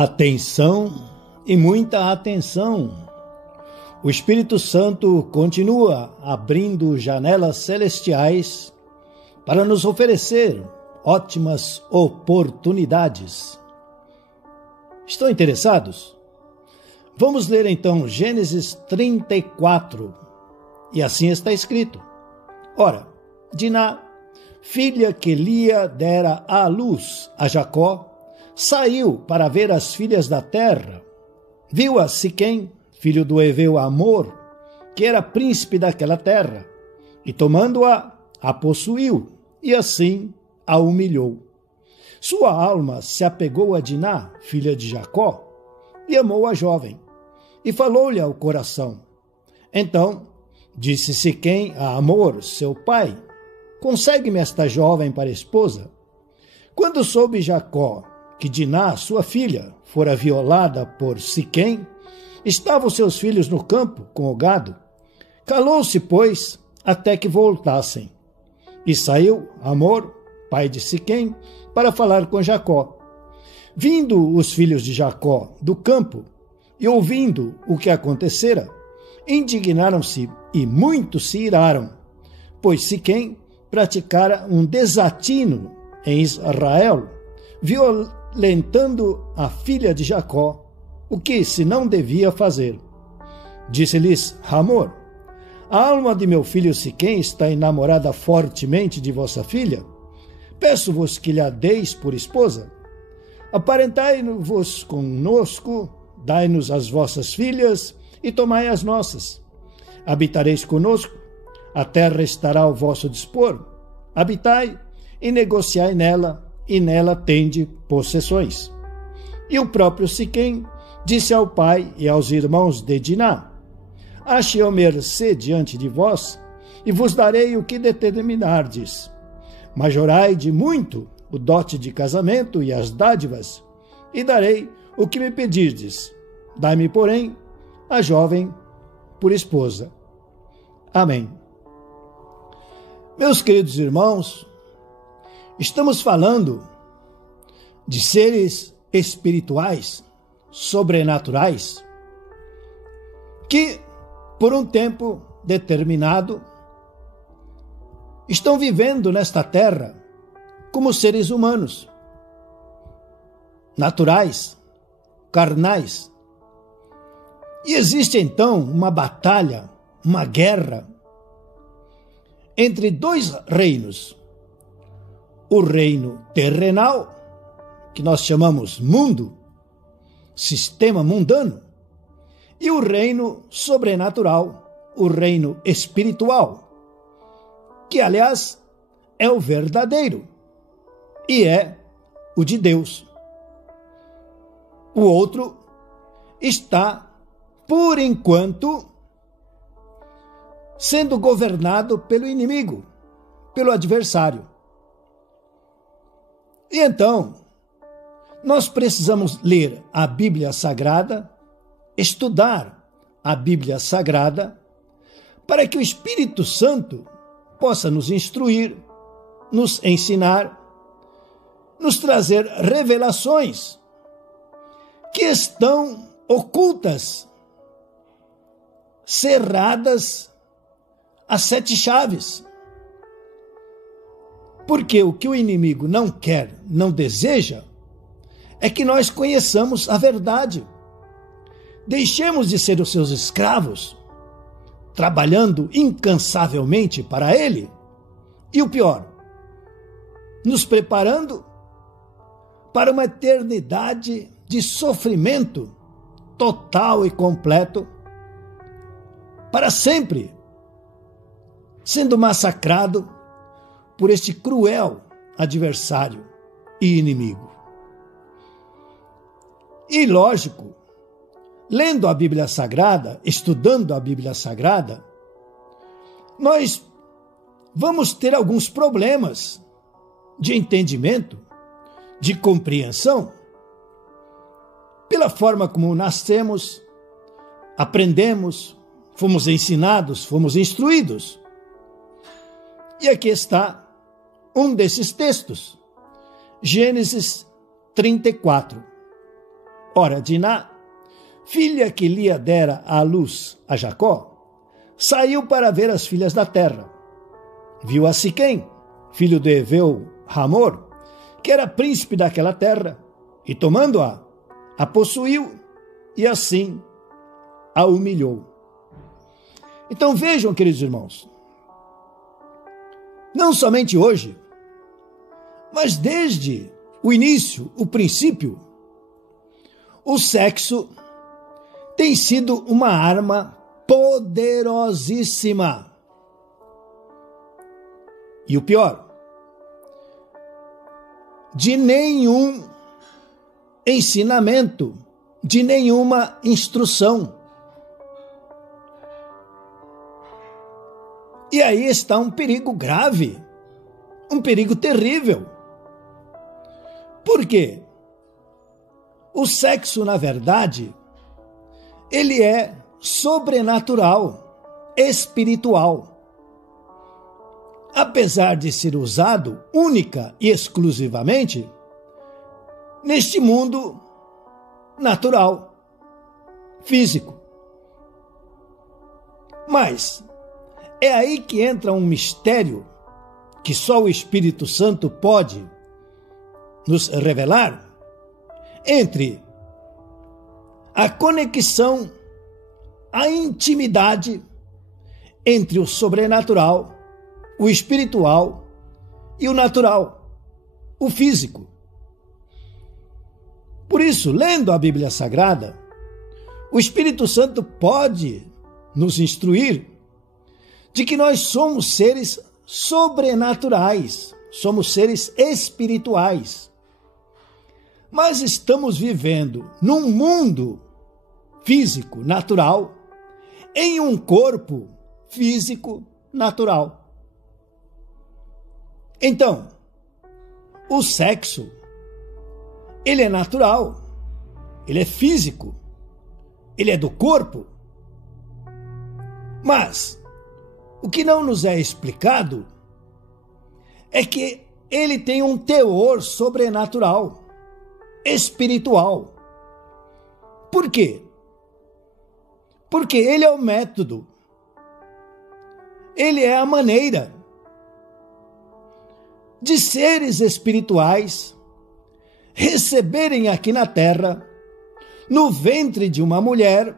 Atenção e muita atenção. O Espírito Santo continua abrindo janelas celestiais para nos oferecer ótimas oportunidades. Estão interessados? Vamos ler então Gênesis 34. E assim está escrito. Ora, Diná, filha que Lia dera à luz a Jacó, saiu para ver as filhas da terra. Viu a Siquém, filho do heveu Amor, que era príncipe daquela terra, e tomando-a, a possuiu, e assim a humilhou. Sua alma se apegou a Diná, filha de Jacó, e amou a jovem, e falou-lhe ao coração. Então disse Siquém a Amor, seu pai: consegue-me esta jovem para esposa? Quando soube Jacó que Diná, sua filha, fora violada por Siquém, estavam seus filhos no campo com o gado. Calou-se, pois, até que voltassem. E saiu Amor, pai de Siquém, para falar com Jacó. Vindo os filhos de Jacó do campo e ouvindo o que acontecera, indignaram-se e muito se iraram, pois Siquém praticara um desatino em Israel, violentando a filha de Jacó, o que se não devia fazer. Disse-lhes Amor: a alma de meu filho Siquém está enamorada fortemente de vossa filha. Peço-vos que lhe a deis por esposa. Aparentai-vos conosco, dai-nos as vossas filhas e tomai as nossas. Habitareis conosco, a terra estará ao vosso dispor. Habitai e negociai nela, e nela tende possessões. E o próprio Siquém disse ao pai e aos irmãos de Diná: ache eu mercê diante de vós, e vos darei o que determinardes. Majorai de muito o dote de casamento e as dádivas, e darei o que me pedirdes. Dai-me, porém, a jovem por esposa. Amém. Meus queridos irmãos, estamos falando de seres espirituais, sobrenaturais, que, por um tempo determinado, estão vivendo nesta terra como seres humanos, naturais, carnais. E existe então uma batalha, uma guerra entre dois reinos. O reino terrenal, que nós chamamos mundo, sistema mundano, e o reino sobrenatural, o reino espiritual, que, aliás, é o verdadeiro e é o de Deus. O outro está, por enquanto, sendo governado pelo inimigo, pelo adversário. E então, nós precisamos ler a Bíblia Sagrada, estudar a Bíblia Sagrada, para que o Espírito Santo possa nos instruir, nos ensinar, nos trazer revelações que estão ocultas, cerradas às 7 chaves. Porque o que o inimigo não quer, não deseja, é que nós conheçamos a verdade. Deixemos de ser os seus escravos, trabalhando incansavelmente para ele, e o pior, nos preparando para uma eternidade de sofrimento total e completo, para sempre, sendo massacrado por este cruel adversário e inimigo. E lógico, lendo a Bíblia Sagrada, estudando a Bíblia Sagrada, nós vamos ter alguns problemas de entendimento, de compreensão, pela forma como nascemos, aprendemos, fomos ensinados, fomos instruídos. E aqui está um desses textos, Gênesis 34. Ora, Diná, filha que Lia dera à luz a Jacó, saiu para ver as filhas da terra. Viu a Siquém, filho de Eveu Hamor, que era príncipe daquela terra, e tomando-a, a possuiu e assim a humilhou. Então vejam, queridos irmãos, não somente hoje, mas desde o início, o princípio, o sexo tem sido uma arma poderosíssima. E o pior, de nenhum ensinamento, de nenhuma instrução. E aí está um perigo grave, um perigo terrível. Por quê? O sexo, na verdade, ele é sobrenatural, espiritual. Apesar de ser usado única e exclusivamente neste mundo natural, físico. Mas é aí que entra um mistério que só o Espírito Santo pode nos revelar entre a conexão, a intimidade entre o sobrenatural, o espiritual e o natural, o físico. Por isso, lendo a Bíblia Sagrada, o Espírito Santo pode nos instruir de que nós somos seres sobrenaturais, somos seres espirituais. Mas estamos vivendo num mundo físico, natural, em um corpo físico, natural. Então, o sexo, ele é natural, ele é físico, ele é do corpo. Mas o que não nos é explicado é que ele tem um teor sobrenatural, espiritual. Por quê? Porque ele é o método, ele é a maneira de seres espirituais receberem aqui na terra, no ventre de uma mulher,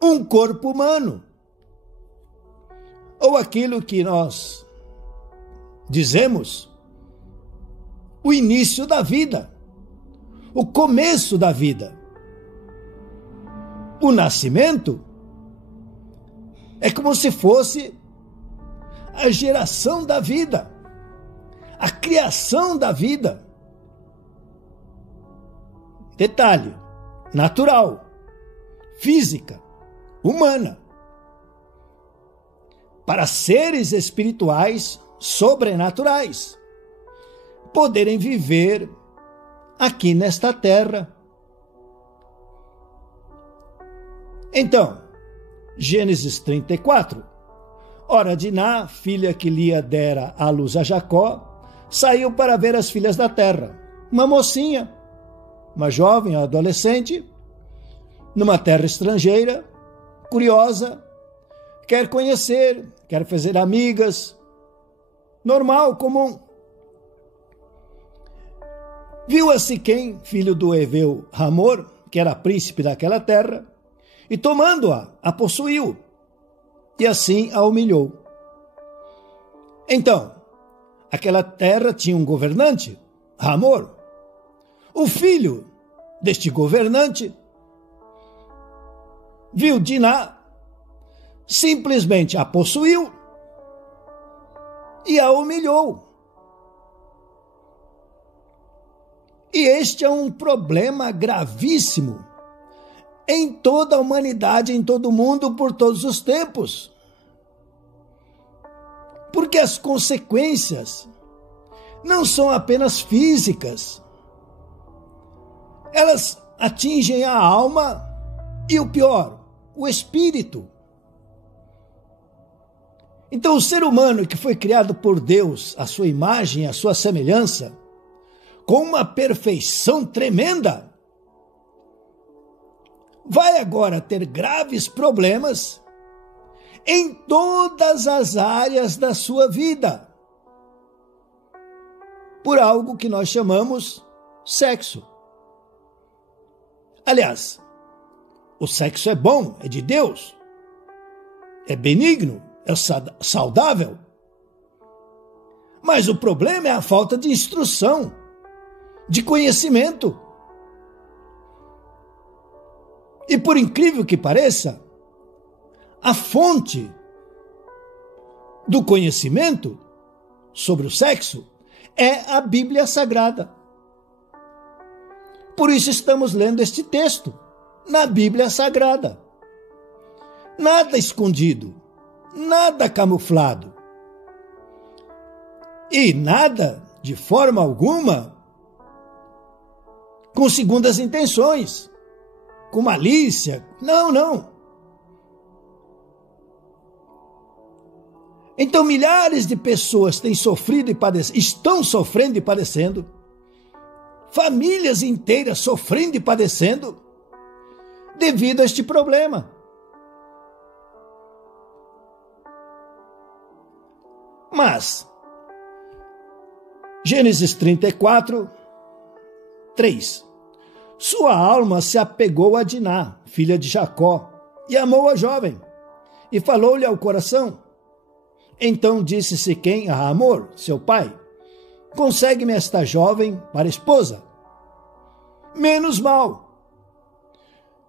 um corpo humano. Ou aquilo que nós dizemos, o início da vida, o começo da vida. O nascimento é como se fosse a geração da vida, a criação da vida. Detalhe, natural, física, humana. Para seres espirituais sobrenaturais poderem viver aqui nesta terra. Então, Gênesis 34. Ora, Diná, filha que Lia dera à luz a Jacó, saiu para ver as filhas da terra. Uma mocinha, uma jovem, adolescente, numa terra estrangeira, curiosa, quer conhecer, quer fazer amigas, normal, comum. Viu a Siquém, filho do Eveu Hamor, que era príncipe daquela terra, e tomando-a, a possuiu, e assim a humilhou. Então, aquela terra tinha um governante, Hamor. O filho deste governante viu Diná, simplesmente a possuiu e a humilhou. E este é um problema gravíssimo em toda a humanidade, em todo o mundo, por todos os tempos. Porque as consequências não são apenas físicas. Elas atingem a alma e, o pior, o espírito. Então, o ser humano que foi criado por Deus, a sua imagem, a sua semelhança, com uma perfeição tremenda, vai agora ter graves problemas em todas as áreas da sua vida, por algo que nós chamamos sexo. Aliás, o sexo é bom, é de Deus, é benigno, é saudável. Mas o problema é a falta de instrução, de conhecimento. E por incrível que pareça, a fonte do conhecimento sobre o sexo é a Bíblia Sagrada. Por isso estamos lendo este texto na Bíblia Sagrada. Nada escondido, nada camuflado. E nada, de forma alguma, com segundas intenções, com malícia. Não. Então, milhares de pessoas têm sofrido e estão sofrendo e padecendo. Famílias inteiras sofrendo e padecendo devido a este problema. Mas, Gênesis 34, 3. Sua alma se apegou a Diná, filha de Jacó, e amou a jovem, e falou-lhe ao coração. Então disse Siquém a Hamor, seu pai: consegue-me esta jovem para esposa. Menos mal.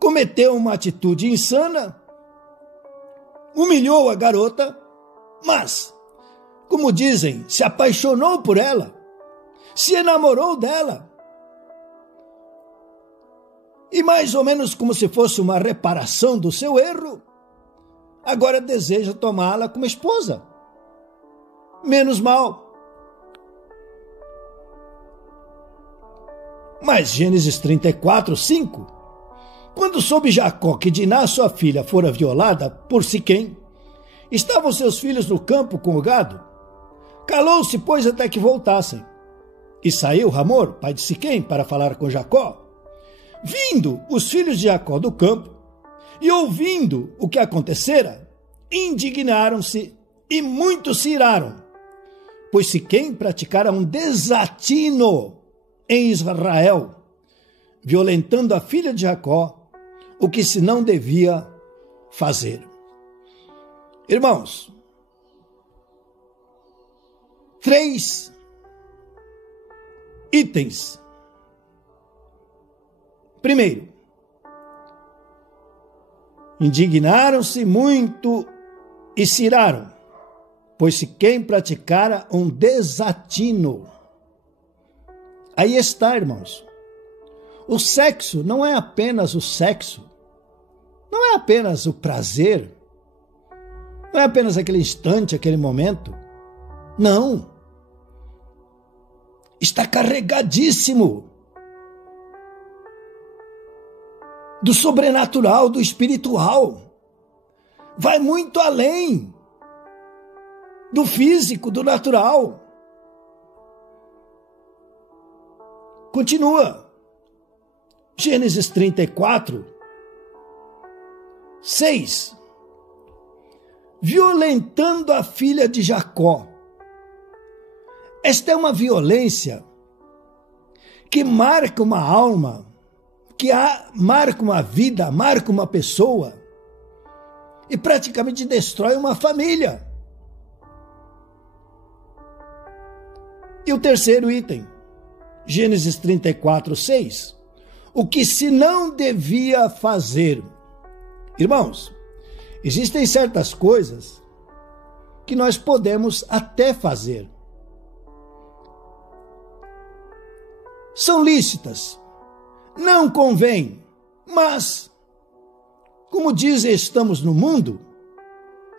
Cometeu uma atitude insana, humilhou a garota, mas, como dizem, se apaixonou por ela, se enamorou dela. E mais ou menos como se fosse uma reparação do seu erro, agora deseja tomá-la como esposa. Menos mal. Mas Gênesis 34, 5. Quando soube Jacó que Diná, sua filha, fora violada por Siquém, estavam seus filhos no campo com o gado. Calou-se, pois, até que voltassem. E saiu Hamor, pai de Siquém, para falar com Jacó. Vindo os filhos de Jacó do campo e ouvindo o que acontecera, indignaram-se e muito se iraram, pois Siquém praticara um desatino em Israel, violentando a filha de Jacó, o que se não devia fazer. Irmãos, 3 itens. Primeiro, indignaram-se muito e se iraram, pois Siquém praticara um desatino. Aí está, irmãos. O sexo não é apenas o sexo, não é apenas o prazer, não é apenas aquele instante, aquele momento. Não. Está carregadíssimo do sobrenatural, do espiritual. Vai muito além do físico, do natural. Continua. Gênesis 34, 6. Violentando a filha de Jacó. Esta é uma violência que marca uma alma, que marca uma vida, marca uma pessoa e praticamente destrói uma família. E o terceiro item, Gênesis 34, 6. O que se não devia fazer. Irmãos, existem certas coisas que nós podemos até fazer. São lícitas, não convém, mas, como dizem, estamos no mundo,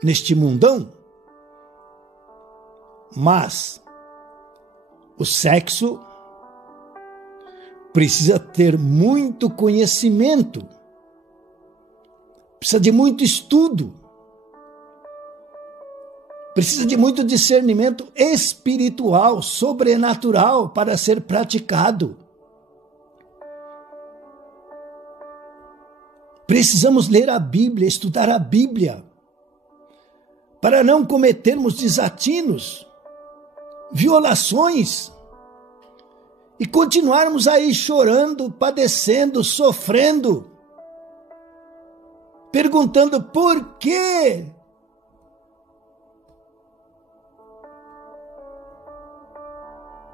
neste mundão, mas o sexo precisa ter muito conhecimento, precisa de muito estudo, precisa de muito discernimento espiritual, sobrenatural para ser praticado. Precisamos ler a Bíblia, estudar a Bíblia, para não cometermos desatinos, violações, e continuarmos aí chorando, padecendo, sofrendo, perguntando por quê?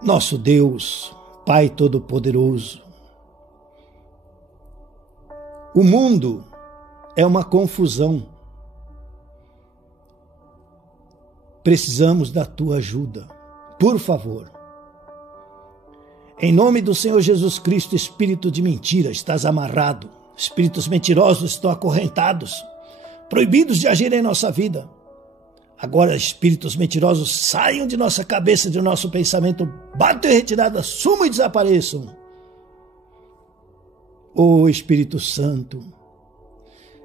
Nosso Deus, Pai Todo-Poderoso, o mundo é uma confusão. Precisamos da tua ajuda, por favor. Em nome do Senhor Jesus Cristo, espírito de mentira, estás amarrado. Espíritos mentirosos estão acorrentados, proibidos de agir em nossa vida. Agora, espíritos mentirosos, saiam de nossa cabeça, de nosso pensamento, batam em retirada, sumam e desapareçam. Ó Espírito Santo,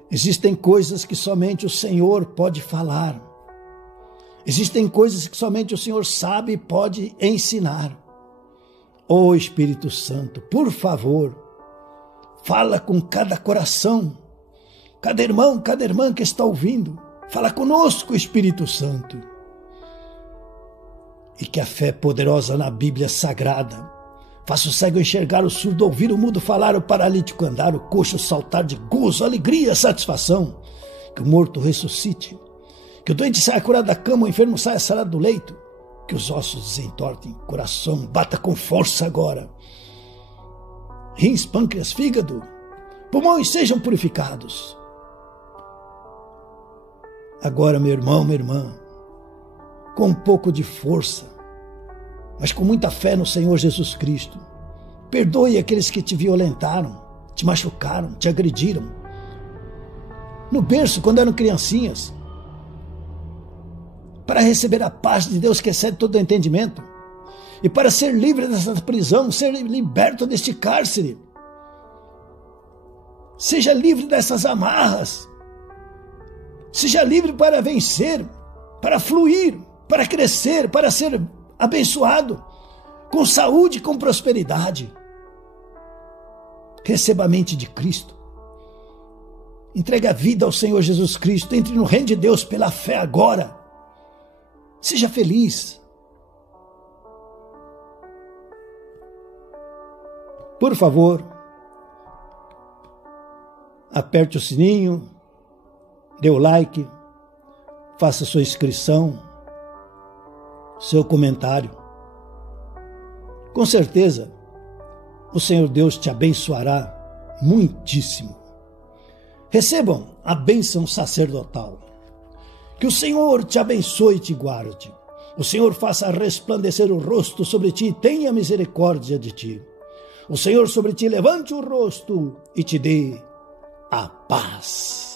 existem coisas que somente o Senhor pode falar. Existem coisas que somente o Senhor sabe e pode ensinar. Ó Espírito Santo, por favor, fala com cada coração, cada irmão, cada irmã que está ouvindo. Fala conosco, Espírito Santo. E que a fé poderosa na Bíblia Sagrada faça o cego enxergar, o surdo ouvir, o mudo falar, o paralítico andar, o coxo saltar de gozo, alegria, satisfação. Que o morto ressuscite, que o doente saia curado da cama, o enfermo saia sarado do leito, que os ossos desentortem, coração bata com força agora. Rins, pâncreas, fígado, pulmões sejam purificados. Agora, meu irmão, minha irmã, com um pouco de força, mas com muita fé no Senhor Jesus Cristo, perdoe aqueles que te violentaram, te machucaram, te agrediram. No berço, quando eram criancinhas, para receber a paz de Deus que excede todo entendimento, e para ser livre dessa prisão, ser liberto deste cárcere. Seja livre dessas amarras. Seja livre para vencer, para fluir, para crescer, para ser abençoado, com saúde, com prosperidade. Receba a mente de Cristo. Entregue a vida ao Senhor Jesus Cristo. Entre no reino de Deus pela fé agora. Seja feliz. Por favor, aperte o sininho, dê o like, faça sua inscrição, seu comentário. Com certeza, o Senhor Deus te abençoará muitíssimo. Recebam a bênção sacerdotal. Que o Senhor te abençoe e te guarde. O Senhor faça resplandecer o rosto sobre ti e tenha misericórdia de ti. O Senhor sobre ti levante o rosto e te dê a paz.